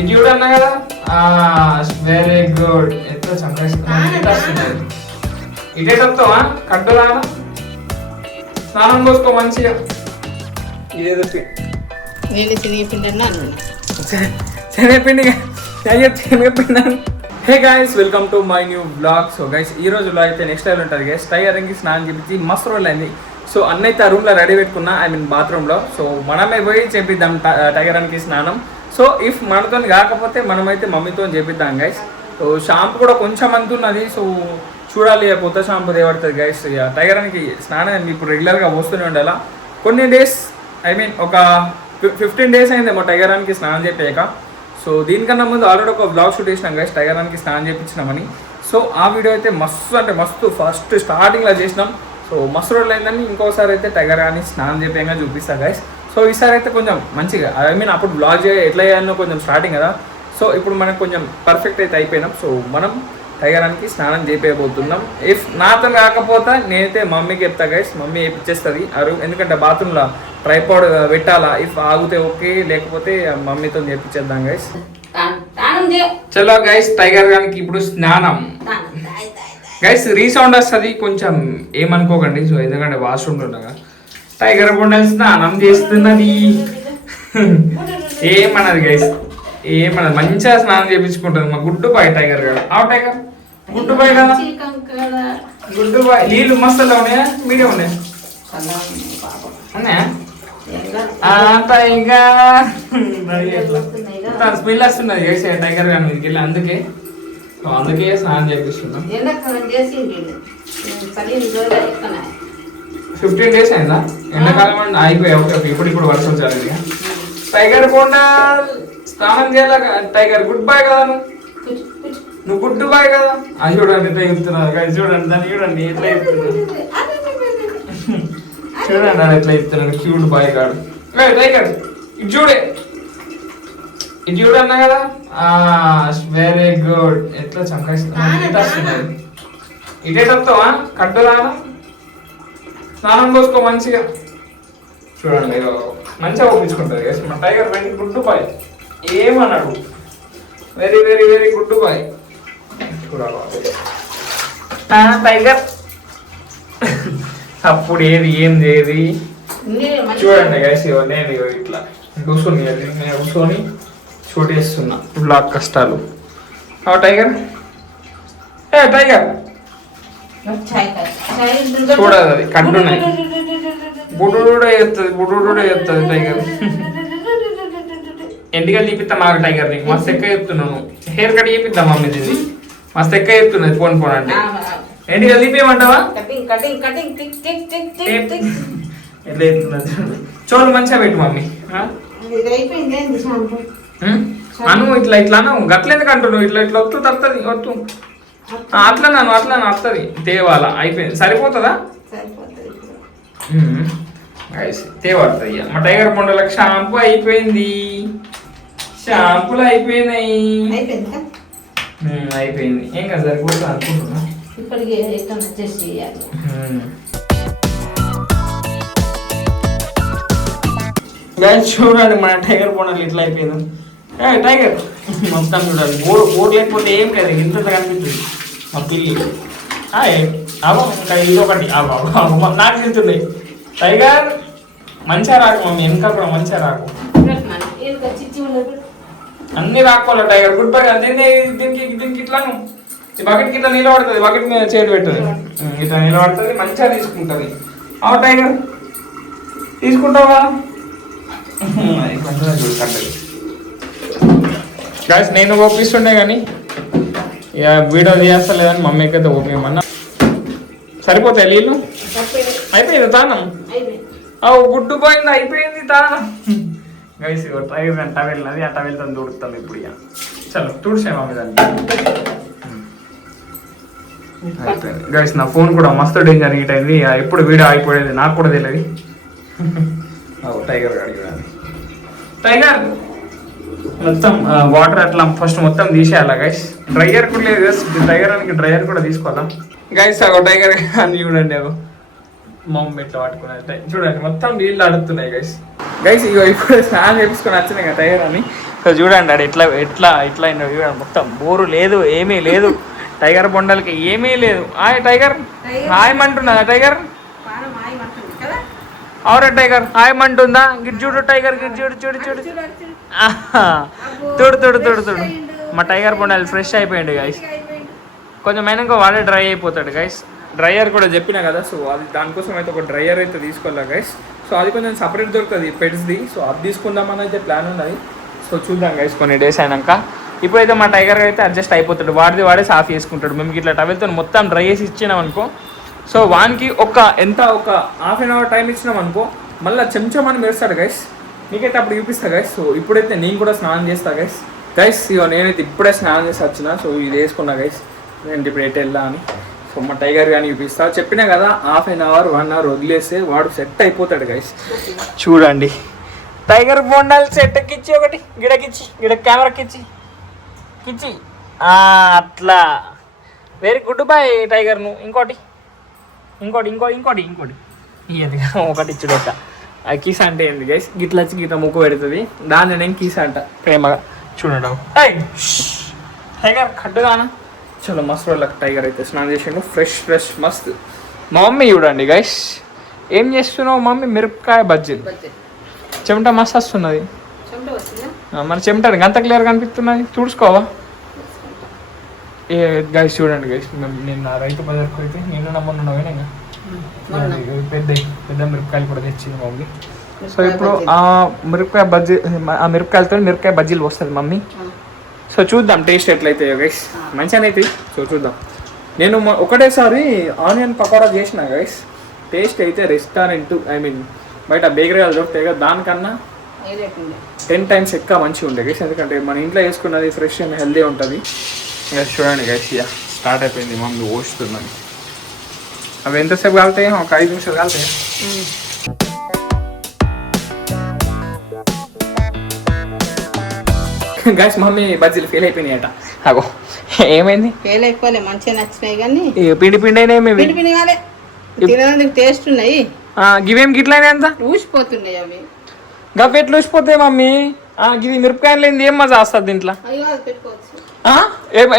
ఇది చూడన్నా కదా వెరీ గుడ్ ఎంత చంపేస్తుంది ఇదే చెప్తావా కట్టుదా స్నానం పోసుకో మంచిగా ఇదేదో శనగపిండి శనగపిండి hey guys welcome to my new blog. So guys ఈ రోజు బ్లాగ్ అయితే నెక్స్ట్ టైం ఉంటుంది గైస్. టైగర్కి స్నానం చేపించి మస్తు రోజులు అయింది. సో అన్నైతే ఆ రూమ్లో రెడీ పెట్టుకున్నా, ఐ మీన్ బాత్రూంలో. సో మనమే పోయి చేపిద్దాం టైగర్కి స్నానం. సో ఇఫ్ మనతో కాకపోతే మనమైతే మమ్మీతో చేపిద్దాం గైస్. సో షాంపూ కూడా కొంచెం అంత ఉన్నది. సో చూడాలి కొత్త షాంపూ దేవడుతుంది గైస్. ఇక టైగర్కి స్నానం ఇప్పుడు రెగ్యులర్గా వస్తూనే ఉండాలా. కొన్ని డేస్ ఐ మీన్ ఒక 15 days అయిందేమో టైగర్కి స్నానం చేపాక. సో దీనికన్నా ముందు ఆల్రెడీ ఒక బ్లాగ్ షూట్ చేసినాం గైస్ టైగర్కి స్నానం చేయించినామని. సో ఆ వీడియో అయితే మస్తు అంటే మస్తు ఫస్ట్ స్టార్టింగ్లో చేసినాం. సో మస్తు రోజులు అయిందని ఇంకోసారి అయితే టైగర్ కానీ స్నానం చేపేయంగా చూపిస్తాను గైస్. సో ఈసారి అయితే కొంచెం మంచిగా ఐ మీన్ అప్పుడు బ్లాగ్ ఎట్లా చేయాలనో కొంచెం స్టార్టింగ్ కదా. సో ఇప్పుడు మనకు కొంచెం పర్ఫెక్ట్ అయితే అయిపోయినాం. సో మనం టైగర్కి స్నానం చేపేయబోతున్నాం. ఇఫ్ నాతో కాకపోతే నేనైతే మమ్మీకి చెప్తా గైస్, మమ్మీ వేయించేస్తుంది ఎందుకంటే బాత్రూంలో ట్రైపాడ్ పెట్టాలా. ఇఫ్ ఆగితే ఓకే, లేకపోతే మమ్మీతో చేపించేద్దాం గైస్. చలో గైస్ టైగర్ గానికి ఇప్పుడు స్నానం గైస్. రీసౌండ్ వస్తుంది కొంచెం ఏమనుకోకండి. సో ఎందుకంటే వాష్రూమ్లో ఉండగా టైగర్ బొండల్ స్నానం చేస్తున్నది. ఏమన్నది గైస్, ఏమన్నది మంచిగా స్నానం చేయించుకుంటుంది మా గుడ్డు బాయ్ టైగర్ గారు. టైగర్ గుడ్డు బాయ్ కదా, గుడ్డు బాయ్. నీళ్ళు మస్తు ఉన్నాయా, మీడియం ఉన్నాయా? ఉన్నాయా? స్మెల్ వస్తున్నది టైగర్ గారి మీదకి వెళ్ళి, అందుకే స్నానం చేపిస్తున్నాం. 15 days అయిందా ఎండాకాలం అండి అయిపోయా. ఓకే ఇప్పుడు వర్షం చాలు. టైగర్ బోండా స్నానం చేయాలి. టైగర్ గుడ్ బాయ్ కదా, నువ్వు గుడ్ బాయ్ కదా. అది చూడండి ఎట్లా చెప్తున్నారు, చూడండి దాన్ని చూడండి ఎట్లా చెప్తున్నారు, చూడండి అది ఎట్లా చెప్తున్నాడు క్యూట్ బాయ్ కాడు. టైగర్ ఇది చూడే, ఇది చూడన్నా కదా వెరీ గుడ్. ఎట్లా చంపేస్తుంది ఇదే చెప్తావా కట్టుదా స్నానం పోసుకో మంచిగా. చూడండి మంచిగా ఒప్పించుకుంటుంది కదా మా టైగర్. వెరీ గుడ్ బాయ్, ఏమన్నాడు very very very good boy. Tiger అప్పుడు ఏది ఏం చేయది చూడండి గైస్. నేను ఇట్లా కూర్చొని షూట్ చేస్తున్నా బ్లాగ్ కష్టాలు. టైగర్ టైగర్ చూడదు, అది కంటున్నాయి. బుడుడే చెప్తుంది టైగర్. ఎంటికలు చూపిస్తా మాకు టైగర్ నీకు మస్తు ఎక్క చెప్తున్నాను. హెయిర్ కట్ చేపిద్దాం మమ్మీ దీన్ని మస్తు ఎక్క చెప్తున్నది. ఫోన్ అంటే ఎంటికలు తీపియమంటావా? ఎట్లా చెప్తున్నది చూడు మంచిగా పెట్టు మమ్మీ. అను ఇట్లా ఇట్లా గట్ల ఎందుకు అంటున్నావు? ఇట్లా ఇట్లా వత్తు తడుతుంది వత్తు అట్లా వస్తుంది తేవాలా. అయిపోయింది సరిపోతుందా? తేవడుతుంది. మా టైగర్ బొండలకు షాంపూ అయిపోయింది. షాంపూలు అయిపోయినాయి. అయిపోయింది ఏం కదా సరిపోతుంది అనుకుంటున్నా. చూడండి మన టైగర్ బొండలు ఇట్లా అయిపోయింది. టైగర్ మొత్తం చూడాలి. బోర్డు లేకపోతే ఏం లేదు, ఇంత కనిపిస్తుంది మా పిల్లి. ఇంకా ఇది ఒకటి నాకు తింటుంది. టైగర్ మంచిగా రాకు మమ్మీ, వెనక కూడా మంచిగా రాకు, అన్ని రాకోవాలి. Tiger good bye. దీనికి ఇట్లాను ఈ బకెట్కి ఇట్లా నిలబడుతుంది, బకెట్ మీద చేతి పెడుతుంది, ఇట్లా నిలబడుతుంది మంచిగా తీసుకుంటుంది. టైగర్ తీసుకుంటావా? గాయస్ నేను ఓపిస్తుండే కానీ ఇక వీడియో తీస్తలేదని మమ్మీకి అయితే ఓపియమన్నా. సరిపోతాయి నీళ్ళు? అయిపోయింది తానం. గుడ్డు పోయింది, అయిపోయింది తానం. గైస్ టైగర్ అంట వెళ్ళినది, అట్ట వెళ్తాను తుడుతాం ఇప్పుడు. ఇక చలో తుడిసే మమ్మీ దాన్ని. గైస్ నా ఫోన్ కూడా మస్తు డేంజర్ హీట్ అయింది. ఎప్పుడు వీడియో అయిపోయేది నాకు కూడా తెలియదు. టైగర్ అడిగాను. టైగర్ మొత్తం వాటర్ అట్లా ఫస్ట్ మొత్తం తీసేయాలా గైస్. డ్రైయర్ కూడా లేదు టైగర్ అని, డ్రైయర్ కూడా తీసుకోవాలా గైస్. టైగర్ అని చూడండి మమ్మీ ఎట్లా పట్టుకున్నాయి చూడండి మొత్తం నీళ్ళు అడుగుతున్నాయి గైస్. ఇక ఇప్పుడు స్నానం చేపించుకొని వచ్చినాయి కదా టైగర్ అని. సో చూడండి అది ఎట్లా ఎట్లా ఎట్లా అయినా చూడండి, మొత్తం బోరు లేదు, ఏమీ లేదు. టైగర్ బొండలకి ఏమీ లేదు. హాయ్ టైగర్, హాయ్ మంటున్నదా టైగర్? అవురా టైగర్ హాయ్ మంటుందా? గిట్ చూడు టైగర్, గిట్ చూడు చూడు చూడు చూడు చూడు చూడు చూడు. మా టైగర్ బొండాలి ఫ్రెష్ అయిపోయింది గైస్. కొంచెం అయినాక వాడే డ్రై అయిపోతాడు గైస్. డ్రైయర్ కూడా చెప్పినా కదా, సో అది దానికోసం అయితే ఒక డ్రైయర్ అయితే తీసుకోవాలా గైస్. సో అది కొంచెం సపరేట్ దొరుకుతుంది పెట్స్ది, సో అది తీసుకుందామని అయితే ప్లాన్ ఉన్నది. సో చూద్దాం గైస్ కొన్ని డేస్ అయినాక. ఇప్పుడైతే మా టైగర్ అయితే అడ్జస్ట్ అయిపోతాడు, వాడే సాఫ్ చేసుకుంటాడు. మేము ఇట్లా టవెల్తో మొత్తం డ్రై చేసి ఇచ్చినాం అనుకో, సో వానికి ఒక హాఫ్ అన్ అవర్ టైం ఇచ్చినాం అనుకో, మళ్ళీ చెంచమని మెరుస్తాడు గైస్. నీకైతే అప్పుడు చూపిస్తా గైస్. సో ఇప్పుడైతే నేను కూడా స్నానం చేస్తా గైస్. ఇగో నేనైతే ఇప్పుడే స్నానం చేసి వచ్చిన. సో ఇది వేసుకున్నా గైస్, నేను ఇప్పుడు ఎటు వెళ్ళా అని. సో మా టైగర్ కానీ చూపిస్తా. చెప్పినా కదా హాఫ్ అన్ అవర్ 1 అవర్ వదిలేస్తే వాడు సెట్ అయిపోతాడు గైస్. చూడండి టైగర్ బొండాలి సెట్ ఎక్కిచ్చి ఒకటి గిడకిచ్చి కెమెరాకిచ్చి అట్లా. Very good boy Tiger. నువ్వు ఇంకోటి ఇయ్యది ఒకటి ఇచ్చుడు ఒక కీస అంటే ఏంది గైస్, గిట్ల వచ్చి గిట్ల ముక్కు పెడుతుంది, దాన్ని నేను కీస అంట ప్రేమగా. చూడండి టైగర్ కట్టుగానా. చలో మస్తు వాళ్ళకి టైగర్ అయితే స్నానం చేసిండు, ఫ్రెష్ మస్తు. మా మమ్మీ చూడండి గైస్, ఏం చేస్తున్నావు మమ్మీ? మిరపకాయ బజ్జీ. చెమట మస్తు వస్తున్నది. మరి చెమట అంత క్లియర్ కనిపిస్తున్నది, చూసుకోవా? ఏ గైస్ చూడండి గైస్, నేను రైతు బజార్కి అయితే నిన్న నమ్మన్నా పెద్ద మిరపకాయలు కూడా తెచ్చింది మమ్మీ. సో ఇప్పుడు ఆ మిరపకాయ బజ్జీలు వస్తుంది మమ్మీ. సో చూద్దాం టేస్ట్ ఎట్లయితే గైస్, మంచిగానే అవుతుంది. సో చూద్దాం. నేను ఒకటేసారి ఆనియన్ పకోడా చేసిన గైస్, టేస్ట్ అయితే రెస్టారెంట్ బయట బేకరీలు దొరుకుతాయి కదా, దానికన్నా 10 times ఎక్కువ మంచిగా ఉండే గైస్. ఎందుకంటే మన ఇంట్లో వేసుకున్నది ఫ్రెష్ అండ్ హెల్దీ ఉంటుంది. ఇంకా చూడండి గైస్, స్టార్ట్ అయిపోయింది మమ్మీ పోస్తున్నాను. అవి ఎంతసేపు కాలుతాయి? ఒక 5 నిమిషాలు కాలుతాయి. గైస్ మమ్మీ బజ్జీలు ఫెయిల్ అయిపోయినాయట. అగో ఏమైంది? ఫెయిల్ అయిపోలే, మంచిగా నచ్చినాయి కానీ పిండి అయినాయి. పిండి కాలే, తినడానికి టేస్ట్ ఉన్నాయి. గివేం గిట్లయినా అంత ఊసిపోతున్నాయి అవి. గవి ఎట్లా ఊసిపోతాయి మమ్మీ? గివి మిరపకాయలు లేని ఏం మజా వస్తుంది దీంట్లో?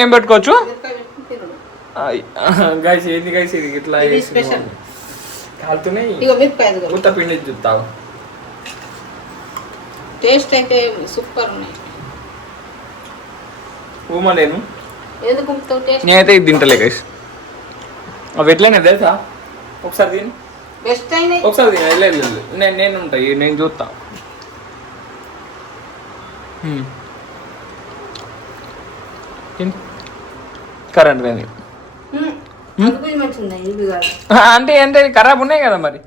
ఏం పెట్టుకోవచ్చు గైస్? ఏంది గైస్ ఇది ఇట్లా కాలుతున్నాయి? ఉత్త పిండి చూస్తావు, టేస్ట్ అయితే సూపర్ ఉన్నాయి. ఊమలేను, నేనైతే ఇది తింటలే గైస్. అవి ఎట్లయినా తెలుసా? ఒకసారి తిని ఒకసారి తిని నేను ఉంటాయి, నేను చూస్తా. కరెంట్ పోయింది అంటే అంటే ఖరాబ్ ఉన్నాయి కదా మరి.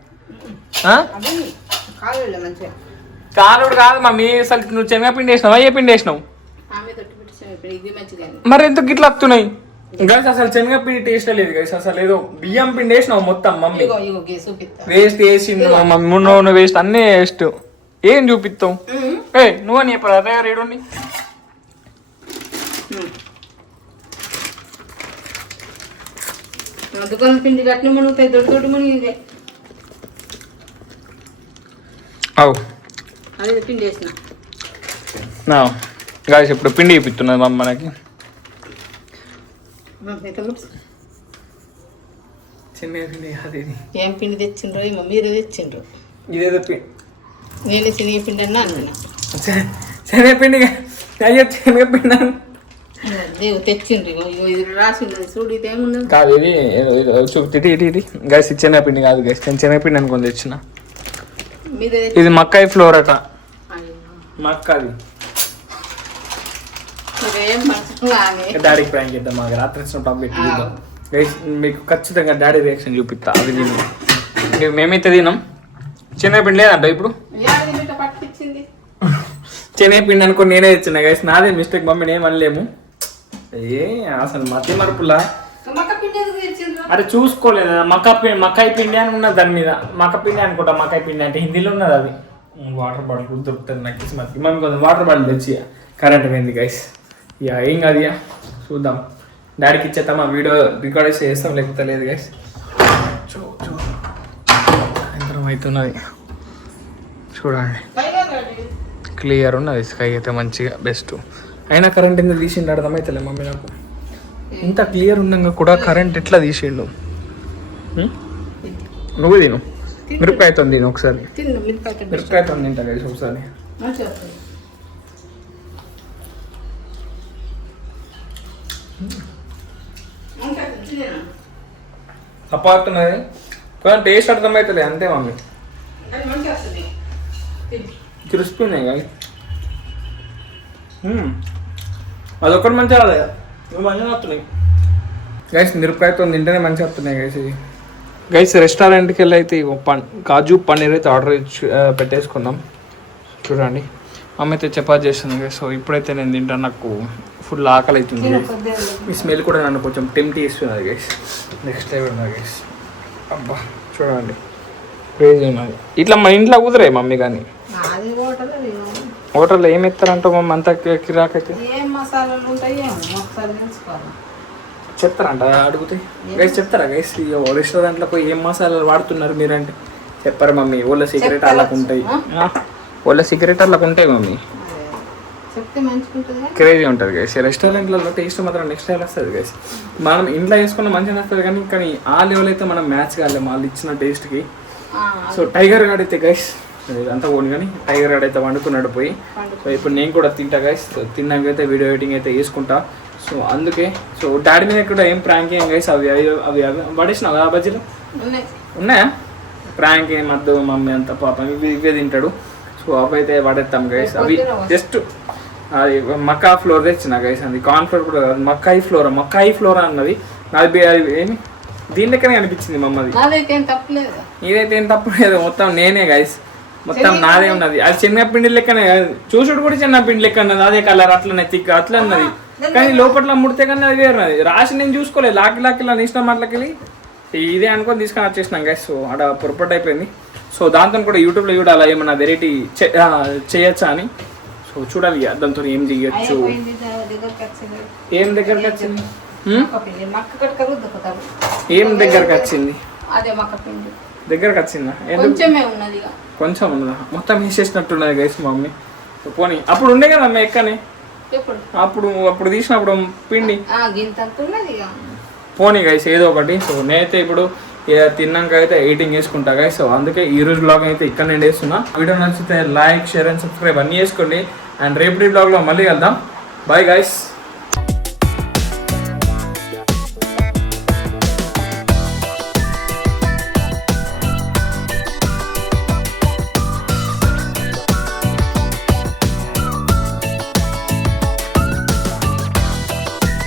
కాలుడు కాదు మమ్మీ, అసలు నువ్వు శనగపిండి వేసినావు, ఏ పిండి వేసినావు? మరి ఎందుకు గిట్లా వస్తున్నాయి గైస్? అసలు శనగపిండి టేస్ట్ లేదు గైస్, అసలు ఏదో బియ్యం పిండి వేసినావు మొత్తం. మమ్మీ వేస్ట్ వేసింది మమ్మీ, నువ్వు వేస్ట్ అన్నీ వేస్ట్. ఏం చూపిస్తావు? ఏ నువ్వని చెప్పరా రేడుండి. పిండి కట్టిన మునుగుతాయి, దొడ్డు మునిగి అదే పిండి వేసిన గాయస్. ఇప్పుడు పిండి చూపిస్తున్నది మమ్మ మనకి. ఏం పిండి తెచ్చిండ్రో ఏమో, మీరు తెచ్చిండ్రు. ఇదేదో పిండి, నేను శనగపిండి అన్నా అనుకున్నా. శనగపిండి శనగపిండి తెచ్చిండ్రు, ఇది రాసి ఉన్నది చూడు. ఇదేమున్నది కాదు, ఇది గైస్ శనగపిండి కాదు గైస్, నేను శనగపిండి అనుకుని తెచ్చిన. ఇది మక్కాయి ఫ్లోర్ అట, మక్కది. డాడీకి ప్రాంక్ చేద్దాం, మాకు రాత్రి వచ్చిన టాప్ పెట్టి చూద్దాం గైస్. మీకు ఖచ్చితంగా డాడీ రియాక్షన్ చూపిస్తా. అది తిను, మేమైతే తినాం. శనగపిండి లేదంట ఇప్పుడు. శనగపిండి అనుకుని నేనే తెచ్చిన గైస్, నాదే మిస్టేక్. మమ్మీని ఏమనలేము. అసలు మధ్య మరుపులా అరే చూసుకోలేదు. మకాయి పిండి అని ఉన్నది దాని మీద, మక్క పిండి అనుకుంటా. మకాయి పిండి అంటే హిందీలో ఉన్నది. అది వాటర్ బాటిల్ దొరుకుతుంది నాకు మధ్య. మమ్మీ కొంచెం వాటర్ బాటిల్ తెచ్చి కరెంట్ పోయింది గైస్. ఏం కాదు, చూద్దాం. డాడీకి ఇచ్చేద్దాం, ఆ వీడియో రికార్డ్ చేస్తాం, లేకపోతే లేదు గైస్. సాయంత్రం అవుతున్నది చూడండి. క్లియర్ ఉన్నది స్కై అయితే మంచిగా బెస్ట్. అయినా కరెంట్ ఎందుకు తీసిండు అర్థమైతలే మమ్మీ నాకు. ఇంత క్లియర్ ఉండగా కూడా కరెంట్ ఎట్లా తీసిండు? నువ్వు తిను, మిరపకాయతో తిను ఒకసారి. మిరపకాయతో తింటా కలిసి ఒకసారి. అపార్తున్నది కొంచెం టేస్ట్ అర్థమవుతుంది అంతే మమ్మీ. క్రిస్పీ ఉన్నాయి కానీ అదొక్కటి మంచిగా రాలేదు, ఇవి మంచిగా వస్తున్నాయి గైస్. మిరపకాయతో తింటేనే మంచిగా వస్తున్నాయి గైస్. ఇది గైస్ రెస్టారెంట్కి వెళ్ళి అయితే కాజు పన్నీర్ అయితే ఆర్డర్ పెట్టేసుకుందాం. చూడండి అమ్మ అయితే చపాతి చేస్తుంది గైస్. సో ఇప్పుడైతే నేను తింటాను, నాకు ఫుల్ ఆకలి అవుతుంది గైస్. ఈ స్మెల్ కూడా నన్ను కొంచెం టెంప్ట్ చేస్తున్నది గైస్. నెక్స్ట్ టైం ఉన్నది గైస్. అబ్బా చూడండి క్రేజీ ఉన్నది. ఇట్లా మన ఇంట్లో కుదరాయి మమ్మీ కానీ హోటల్లో ఏం ఎత్తారంటో మమ్మీ అంత కిరాకైతే చెప్తారంట అడుగుతాయి గైస్. చెప్తారా గైస్ రెస్టారెంట్లో పోయి ఏం మసాలాలు వాడుతున్నారు మీరంటే చెప్పారు మమ్మీ. ఓళ్ళ సిగరెట్ అలాగ ఉంటాయి, ఓళ్ళ సిగరెట్ అలాగ ఉంటాయి మమ్మీ. క్రేజీ ఉంటుంది గైస్. రెస్టారెంట్లలో టేస్ట్ మాత్రం నెక్స్ట్ లెవెల్ వస్తుంది గైస్. మనం ఇంట్లో వేసుకున్న మంచిగా వస్తుంది కానీ ఆ లెవెల్ అయితే మనం మ్యాచ్ కాలేము వాళ్ళు ఇచ్చిన టేస్ట్కి. సో టైగర్ గార్డ్ అయితే గైస్ ఇదంతా పోను కానీ టైగర్ గార్డ్ అయితే వండుకున్నాడు పోయి. సో ఇప్పుడు నేను కూడా తింటా గైస్. తిన్నాకైతే వీడియో ఎడిటింగ్ అయితే వేసుకుంటా. సో అందుకే సో డాడీ మీద కూడా ఏం ప్రాంక్ ఏం గైస్. అవి అవి అవి పడేసినావు కదా బజ్జీలు ఉన్నాయా? ప్రాంక్ ఏం వద్దు మమ్మీ అంత పాపం ఇవే తింటాడు. సో అవి అయితే పడేస్తాం గైస్. అవి జస్ట్ అది మక్కా ఫ్లోర్ తెచ్చిన గైస్. అది కార్న్ ఫ్లోర్ కూడా కాదు, మక్కాయి ఫ్లోరా అన్నది. అది ఏమి దీని లెక్కనే అనిపించింది మమ్మది. ఇదైతే ఏం తప్పలేదు, మొత్తం నేనే గైస్, మొత్తం నాదే ఉన్నది. అది శనగపిండి లెక్కనే చూసుడు కూడా శనగపిండి లెక్క అన్నది. అదే కలర్ అట్లనే తిక్క అట్లా అన్నది. కానీ లోపల ముడితే కానీ అది వేరున్నది. రాసి నేను చూసుకోలేదు, లాకిలా ఇష్టం అట్లకెళ్ళి ఇదే అనుకొని తీసుకొని వచ్చేసినాం గైస్. సో అక్కడ పొరపాటు అయిపోయింది. సో దాంతో కూడా యూట్యూబ్లో చూడాలి ఏమన్నా వెరైటీ చేయొచ్చా అని. సో చూడాలి దాంతో ఏం చేయొచ్చు. ఏం దగ్గరకు వచ్చింది? ఏం దగ్గరకు వచ్చింది? దగ్గరకు వచ్చిందా? కొంచెం ఉన్నదా? మొత్తం వేసేసినట్టున్నది గైస్ మమ్మీ. పోనీ అప్పుడు ఉండే కదా అమ్మ ఎక్కనే అప్పుడు తీసినప్పుడు పిండి పోనీ గైస్ ఏదో ఒకటి. సో నేనైతే ఇప్పుడు తిన్నాక అయితే ఎడిటింగ్ చేసుకుంటా గైస్. సో అందుకే ఈ రోజు బ్లాగ్ అయితే ఇక్కడ నేను వేస్తున్నా. వీడియో నచ్చితే లైక్ షేర్ అండ్ సబ్స్క్రైబ్ అన్నీ చేసుకోండి. అండ్ రేపటి బ్లాగ్లో మళ్ళీ వెళ్దాం. Bye guys.